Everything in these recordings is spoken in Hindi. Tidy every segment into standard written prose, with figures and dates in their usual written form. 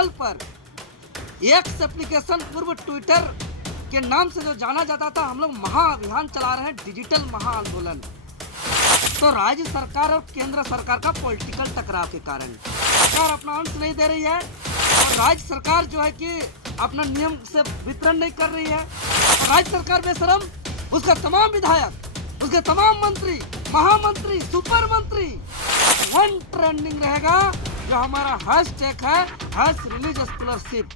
पटल पर एक्स एप्लीकेशन पूर्व ट्विटर के नाम से जो जाना जाता था, हम लोग महाअभियान चला रहे हैं, डिजिटल महाआंदोलन। तो राज्य सरकार और केंद्र सरकार का पॉलिटिकल टकराव के कारण सरकार अपना अंश नहीं दे रही है और राज्य सरकार जो है कि अपना नियम से वितरण नहीं कर रही है। राज्य सरकार बेशरम, उसका तमाम विधायक, उसके तमाम मंत्री, महामंत्री, सुपर मंत्री वन ट्रेंडिंग रहेगा जो हमारा हैशटैग है रिलीज स्कॉलरशिप।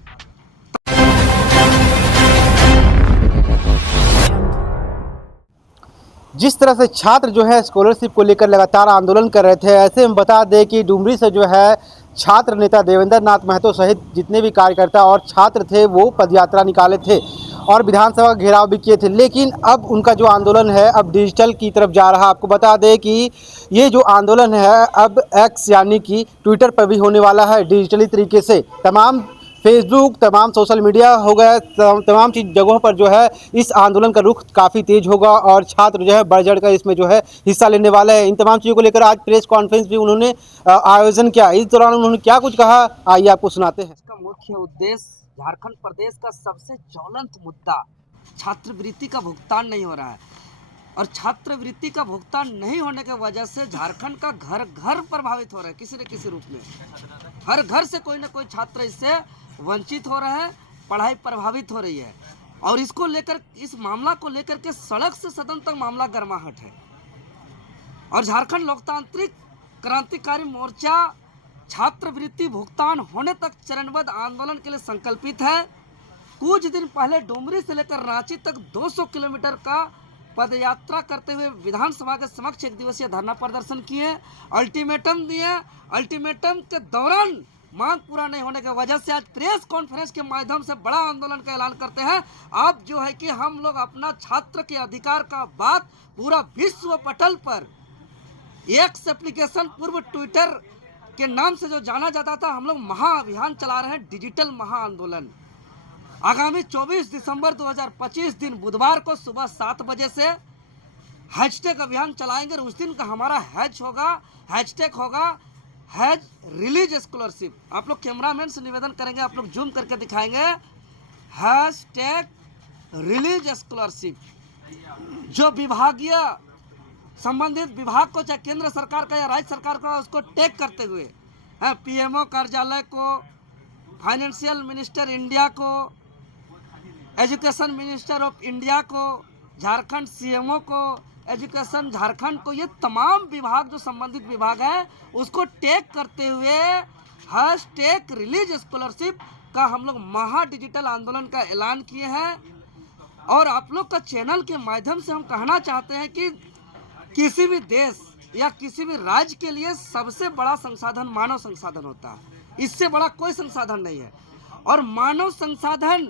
जिस तरह से छात्र जो है स्कॉलरशिप को लेकर लगातार आंदोलन कर रहे थे, ऐसे में बता दें कि डुमरी से जो है छात्र नेता देवेंद्र नाथ महतो सहित जितने भी कार्यकर्ता और छात्र थे वो पदयात्रा निकाले थे और विधानसभा का घेराव भी किए थे। लेकिन अब उनका जो आंदोलन है अब डिजिटल की तरफ जा रहा है। आपको बता दें कि ये जो आंदोलन है अब एक्स यानी कि ट्विटर पर भी होने वाला है डिजिटली तरीके से। तमाम फेसबुक, तमाम सोशल मीडिया हो गया, तमाम चीज़ जगहों पर जो है इस आंदोलन का रुख काफ़ी तेज होगा और छात्र जो है बढ़ चढ़ कर इसमें जो है हिस्सा लेने वाले हैं। इन तमाम चीज़ों को लेकर आज प्रेस कॉन्फ्रेंस भी उन्होंने आयोजन किया। इस दौरान उन्होंने क्या कुछ कहा, आइए आपको सुनाते हैं। इसका मुख्य उद्देश्य झारखंड प्रदेश का सबसे ज्वलंत मुद्दा छात्रवृत्ति का भुगतान नहीं हो रहा है और छात्रवृत्ति का भुगतान नहीं होने की वजह से झारखंड का घर घर प्रभावित हो रहा है। किसी न किसी रूप में हर घर से कोई ना कोई छात्र इससे वंचित हो रहे हैं, पढ़ाई प्रभावित हो रही है और इसको लेकर, इस मामला को लेकर के सड़क से सदन तक मामला गर्माहट है। और झारखंड लोकतांत्रिक क्रांतिकारी मोर्चा छात्रवृत्ति भुगतान होने तक चरणबद्ध आंदोलन के लिए संकल्पित है। कुछ दिन पहले डुमरी से लेकर रांची तक 200 किलोमीटर का पदयात्रा करते हुए विधानसभा के समक्ष एक दिवसीय धरना प्रदर्शन किए, अल्टीमेटम दिए। अल्टीमेटम के दौरान मांग पूरा नहीं होने की वजह से आज प्रेस कॉन्फ्रेंस के माध्यम से बड़ा आंदोलन का ऐलान करते हैं। अब जो है कि हम लोग अपना छात्र के अधिकार का बात पूरा विश्व पटल पर एक्स एप्लीकेशन पूर्व ट्विटर के नाम से जो जाना जाता था, हम लोग महाअभियान चला रहे हैं, डिजिटल महाआंदोलन। आगामी 24 दिसंबर 2025 दिन बुधवार को सुबह 7 बजे से हैशटैग अभियान चलाएंगे। उस दिन का हमारा हैशटैग होगा रिलीज स्कॉलरशिप। आप लोग कैमरामैन से निवेदन करेंगे, आप लोग जूम करके दिखाएंगे हैशटैग रिलीज स्कॉलरशिप। जो विभागीय संबंधित विभाग को, चाहे केंद्र सरकार का या राज्य सरकार का, उसको टैग करते हुए पीएमओ कार्यालय को, फाइनेंशियल मिनिस्टर इंडिया को, एजुकेशन मिनिस्टर ऑफ इंडिया को, झारखंड सीएमओ को, एजुकेशन झारखंड को, ये तमाम विभाग जो संबंधित विभाग है उसको टैग करते हुए हैशटैग रिलीज स्कॉलरशिप का हम लोग महा डिजिटल आंदोलन का ऐलान किए हैं। और आप लोग का चैनल के माध्यम से हम कहना चाहते हैं कि किसी भी देश या किसी भी राज्य के लिए सबसे बड़ा संसाधन मानव संसाधन होता है, इससे बड़ा कोई संसाधन नहीं है। और मानव संसाधन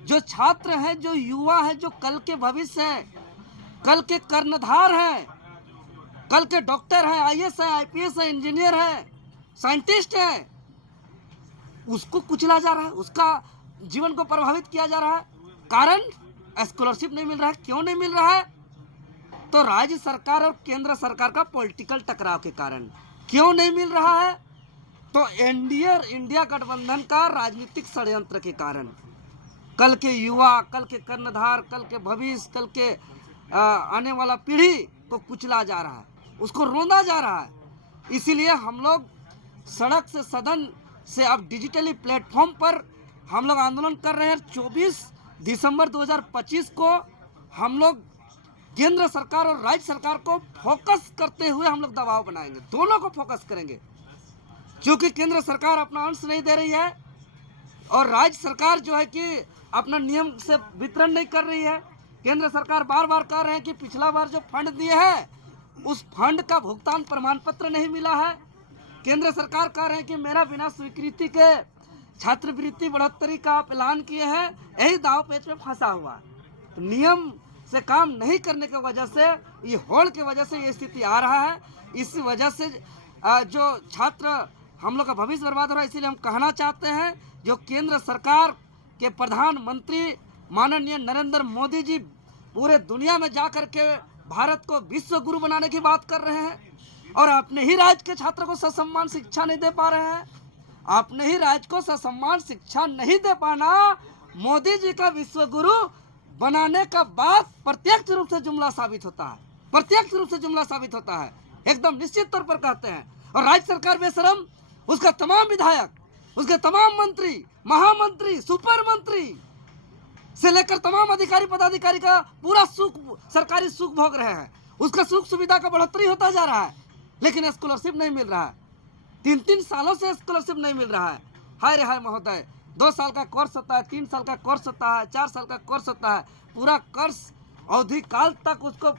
जो छात्र हैं, जो युवा है, जो कल के भविष्य है, कल के कर्णधार हैं, कल के डॉक्टर हैं, आईएएस है, आईपीएस है, इंजीनियर है, साइंटिस्ट है, उसको कुचला जा रहा है, उसका जीवन को प्रभावित किया जा रहा है। कारण स्कॉलरशिप नहीं मिल रहा है। क्यों नहीं मिल रहा है? तो राज्य सरकार और केंद्र सरकार का पॉलिटिकल टकराव के कारण। क्यों नहीं मिल रहा है? तो एनडीए इंडिया गठबंधन का राजनीतिक षड्यंत्र के कारण। कल के युवा, कल के कर्णधार, कल के भविष्य, कल के आने वाला पीढ़ी को कुचला जा रहा है, उसको रोंदा जा रहा है। इसीलिए हम लोग सड़क से सदन से अब डिजिटली प्लेटफॉर्म पर हम लोग आंदोलन कर रहे हैं। 24 दिसंबर 2025 को हम लोग केंद्र सरकार और राज्य सरकार को फोकस करते हुए हम लोग दबाव बनाएंगे, दोनों को फोकस करेंगे। क्योंकि केंद्र सरकार अपना अंश नहीं दे रही है और राज्य सरकार जो है कि अपना नियम से वितरण नहीं कर रही है। केंद्र सरकार बार बार कह रहे हैं कि पिछला बार जो फंड दिए हैं उस फंड का भुगतान प्रमाण पत्र नहीं मिला है। केंद्र सरकार कह रहे हैं कि मेरा बिना स्वीकृति के छात्रवृत्ति बढ़ोतरी का आप ऐलान किए हैं, यही दाव पेच में फंसा हुआ है। तो नियम से काम नहीं करने की वजह से, ये होड़ की वजह से ये स्थिति आ रहा है। इस वजह से जो छात्र हम लोग का भविष्य बर्बाद हो रहा है। इसीलिए हम कहना चाहते हैं जो केंद्र सरकार के प्रधानमंत्री माननीय नरेंद्र मोदी जी पूरे दुनिया में जा कर के भारत को विश्व गुरु बनाने की बात कर रहे हैं और अपने ही राज्य के छात्रों को ससम्मान शिक्षा नहीं दे पा रहे हैं। आपने ही राज्य को ससम्मान शिक्षा नहीं दे पाना मोदी जी का विश्व गुरु बनाने का बात प्रत्यक्ष रूप से जुमला साबित होता है, प्रत्यक्ष रूप से जुमला साबित होता है, एकदम निश्चित तौर पर कहते हैं। और राज्य सरकार बेशरम, उसका तमाम विधायक, उसके तमाम मंत्री, महामंत्री, सुपर मंत्री से लेकर तमाम अधिकारी पदाधिकारी का पूरा सुख, सरकारी सुख भोग रहे हैं। उसका सुख सुविधा का बढ़ोतरी होता जा रहा है, लेकिन स्कॉलरशिप नहीं मिल रहा है। 3-3 सालों से स्कॉलरशिप नहीं मिल रहा है। हाय रे हाय महोदय, 2 साल का कोर्स होता है, 3 साल का कोर्स होता है, 4 साल का कोर्स होता है, पूरा कोर्स अवधि काल तक उसको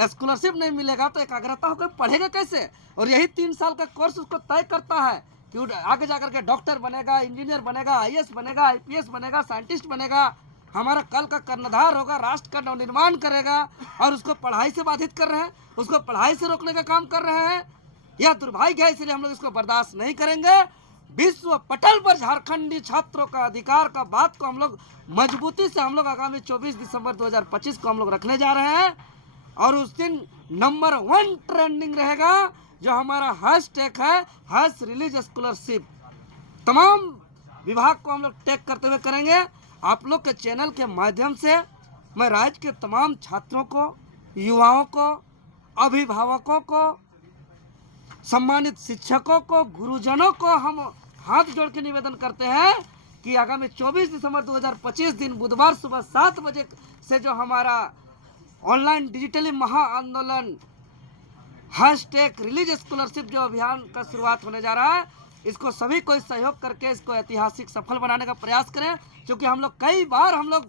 स्कॉलरशिप नहीं मिलेगा तो एकाग्रता होकर पढ़ेगा कैसे? और यही 3 साल का कोर्स उसको तय करता है कि आगे जाकर के डॉक्टर बनेगा, इंजीनियर बनेगा, IAS बनेगा, IPS बनेगा, साइंटिस्ट बनेगा, हमारा कल का कर्णधार होगा, राष्ट्र का नवनिर्माण करेगा। और उसको पढ़ाई से बाधित कर रहे हैं, उसको पढ़ाई से रोकने का काम कर रहे हैं। यह दुर्भाग्य है, इसलिए हम लोग इसको बर्दाश्त नहीं करेंगे। विश्व पटल पर झारखंडी छात्रों का अधिकार का बात को हम लोग मजबूती से हम लोग आगामी 24 दिसंबर 2025 को हम लोग रखने जा रहे हैं। और उस दिन नंबर 1 ट्रेंडिंग रहेगा जो हमारा हैशटैग है, हैश रिलीज स्कॉलरशिप। तमाम विभाग को हम लोग टैग करते हुए करेंगे। आप लोग के चैनल के माध्यम से मैं राज्य के तमाम छात्रों को, युवाओं को, अभिभावकों को, सम्मानित शिक्षकों को, गुरुजनों को हम हाथ जोड़ के निवेदन करते हैं कि आगामी 24 दिसंबर 2025 दिन बुधवार सुबह 7 बजे से जो हमारा ऑनलाइन डिजिटली महा आंदोलन हैशटैग रिलीज स्कॉलरशिप जो अभियान का शुरुआत होने जा रहा है, इसको सभी कोई सहयोग करके इसको ऐतिहासिक सफल बनाने का प्रयास करें। क्योंकि हम लोग कई बार हम लोग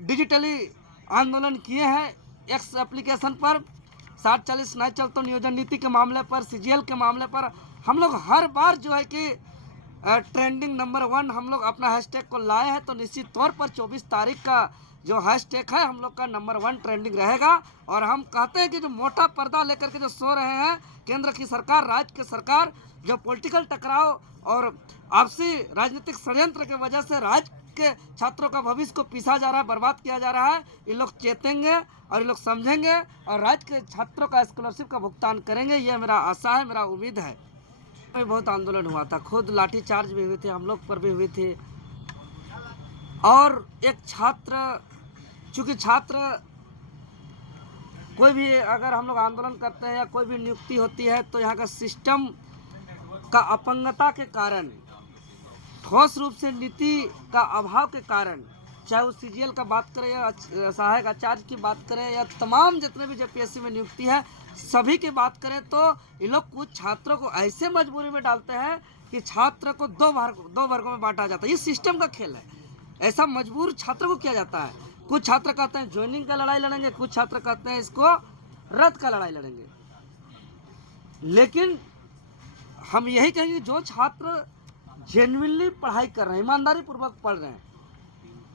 डिजिटली आंदोलन किए हैं एक्स एप्लीकेशन पर, 60-40 नहीं चलता नियोजन नीति के मामले पर, CGL के मामले पर हम लोग हर बार जो है कि ट्रेंडिंग नंबर 1 हम लोग अपना हैशटैग को लाए हैं। तो निश्चित तौर पर 24 तारीख का जो हैशटैग है हम लोग का नंबर 1 ट्रेंडिंग रहेगा। और हम कहते हैं कि जो मोटा पर्दा लेकर के जो सो रहे हैं केंद्र की सरकार, राज्य की सरकार, जो पॉलिटिकल टकराव और आपसी राजनीतिक षड्यंत्र की वजह से राज्य के छात्रों का भविष्य को पीसा जा रहा है, बर्बाद किया जा रहा है, ये लोग चेतेंगे और ये लोग समझेंगे और राज्य के छात्रों का स्कॉलरशिप का भुगतान करेंगे। ये मेरा आशा है, मेरा उम्मीद है। बहुत आंदोलन हुआ था, खुद लाठीचार्ज भी हुए थे, हम लोग पर भी हुई थी। और एक छात्र, चूँकि छात्र कोई भी अगर हम लोग आंदोलन करते हैं या कोई भी नियुक्ति होती है तो यहाँ का सिस्टम का अपंगता के कारण, ठोस रूप से नीति का अभाव के कारण, चाहे वो CGL का बात करें या सहायक आचार्य की बात करें या तमाम जितने भी JPSC में नियुक्ति है सभी की बात करें, तो ये लोग कुछ छात्रों को ऐसे मजबूरी में डालते हैं कि छात्र को दो वर्गों में बांटा जाता है। ये सिस्टम का खेल है, ऐसा मजबूर छात्र को किया जाता है। कुछ छात्र कहते हैं ज्वाइनिंग का लड़ाई लड़ेंगे, कुछ छात्र कहते हैं इसको रद्द का लड़ाई लड़ेंगे। लेकिन हम यही कहेंगे जो छात्र जेन्युइनली पढ़ाई कर रहे हैं, ईमानदारी पूर्वक पढ़ रहे हैं,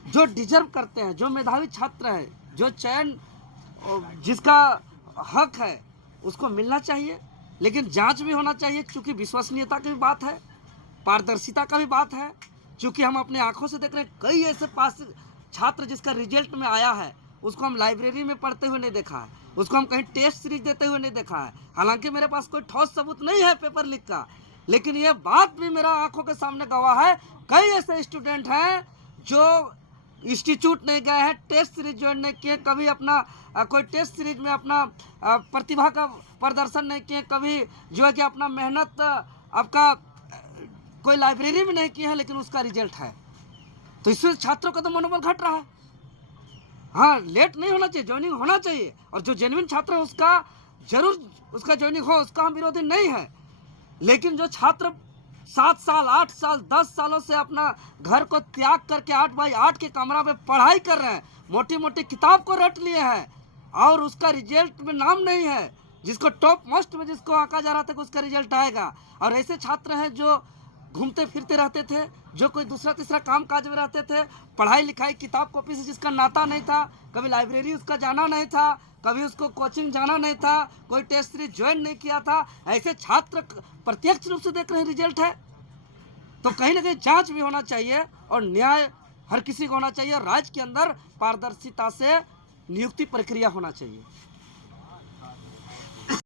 जो डिजर्व करते हैं, जो मेधावी छात्र है, जो चयन जिसका हक है उसको मिलना चाहिए। लेकिन जांच भी होना चाहिए, क्योंकि विश्वसनीयता की भी बात है, पारदर्शिता का भी बात है। क्योंकि हम अपने आंखों से देख रहे हैं कई ऐसे पास छात्र जिसका रिजल्ट में आया है उसको हम लाइब्रेरी में पढ़ते हुए नहीं देखा है, उसको हम कहीं टेस्ट सीरीज देते हुए नहीं देखा है। हालांकि मेरे पास कोई ठोस सबूत नहीं है पेपर लीक का, लेकिन ये बात भी मेरा आंखों के सामने गवाह है। कई ऐसे स्टूडेंट हैं जो इंस्टीट्यूट नहीं गए हैं, टेस्ट सीरीज ज्वाइन नहीं किए, कभी अपना कोई टेस्ट सीरीज में अपना प्रतिभा का प्रदर्शन नहीं किए, कभी जो है कि अपना मेहनत आपका कोई लाइब्रेरी में नहीं किए हैं, लेकिन उसका रिजल्ट है। तो इससे छात्रों का तो मनोबल घट रहा है। हाँ, लेट नहीं होना चाहिए, ज्वाइनिंग होना चाहिए। और जो जेन्युइन छात्र है उसका जरूर उसका ज्वाइनिंग हो, उसका हम विरोधी नहीं है। लेकिन जो छात्र 7 साल, 8 साल, 10 सालों से अपना घर को त्याग करके 8x8 के कमरा में पढ़ाई कर रहे हैं, मोटी मोटी किताब को रट लिए हैं और उसका रिजल्ट में नाम नहीं है, जिसको टॉप मोस्ट में जिसको आंका जा रहा था कि उसका रिजल्ट आएगा। और ऐसे छात्र हैं जो घूमते फिरते रहते थे, जो कोई दूसरा तीसरा काम काज में रहते थे, पढ़ाई लिखाई किताब कॉपी से जिसका नाता नहीं था, कभी लाइब्रेरी उसका जाना नहीं था, कभी उसको कोचिंग जाना नहीं था, कोई टेस्ट सीरीज ज्वाइन नहीं किया था, ऐसे छात्र प्रत्यक्ष रूप से देख रहे हैं रिजल्ट है। तो कहीं ना कहीं जांच भी होना चाहिए और न्याय हर किसी को होना चाहिए। राज्य के अंदर पारदर्शिता से नियुक्ति प्रक्रिया होना चाहिए।